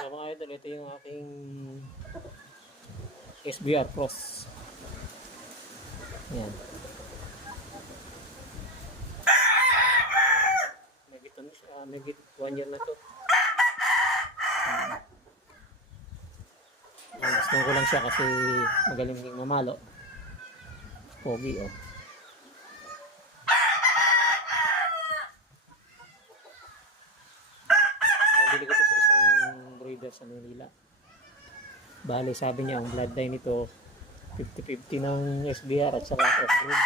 So mga idol, ito yung aking SBR Cross. Yan. May 1 year na to. Gusto ko lang siya kasi magaling mamalo. Pogi oh. Nabili ko to sa isang breeder sa Manila. Bale, sabi niya ang bloodline nito 50-50 ng SBR at saka off-road.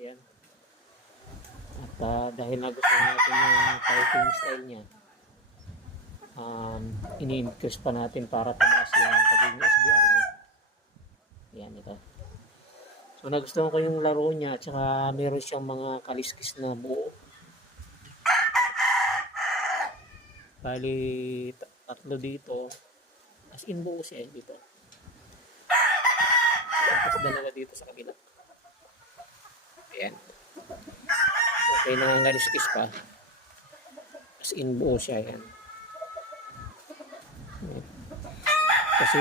Ayan. At dahil nagustuhan natin yung fighting style niya, ini-increase pa natin para tumaas yung pagiging SBR niya. Ayan, ito. So nagustuhan ko yung laro niya at saka meron siyang mga kaliskis na buo. Bali, tatlo dito. As in buo siya dito. Tapos dalawa dito sa kabila. Ayan. Okay, nanganganiskis pa. As in buo siya. Ayan. Ayan. Kasi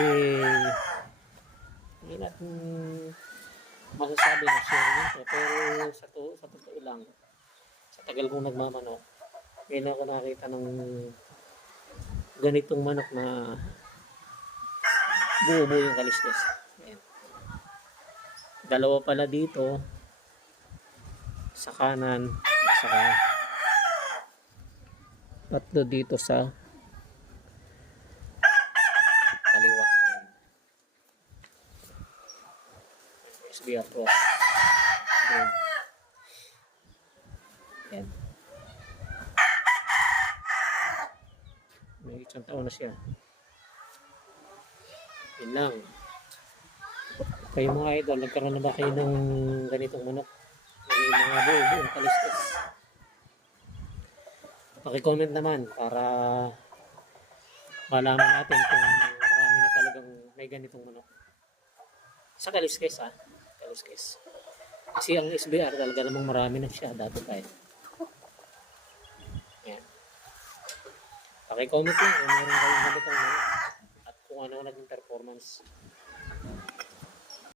hindi natin masasabi na share nito. Pero sa totoo lang, sa tagal kong nagmamanok, ngayon ako nakita ng ganitong manok na buo-buo yung kaliskis. Ayan. Dalawa pala dito sa kanan at saka tatlo dito sa kaliwa. Ayan. SBR Cross. Ayan. May isang taon na siya. Yun lang. Kayo mga idol, nagkaroon na ba kayo ng ganitong manok? May mga buong kalistas. Paki-comment naman para malaman natin kung marami na talagang may ganitong manok. Sa kaliskes ha. Kaliskes. Kasi ang SBR talaga namang marami na siya dati tayo. Yan. Paki-comment lang kung meron kayong ganitong manok at kung ano naging performance.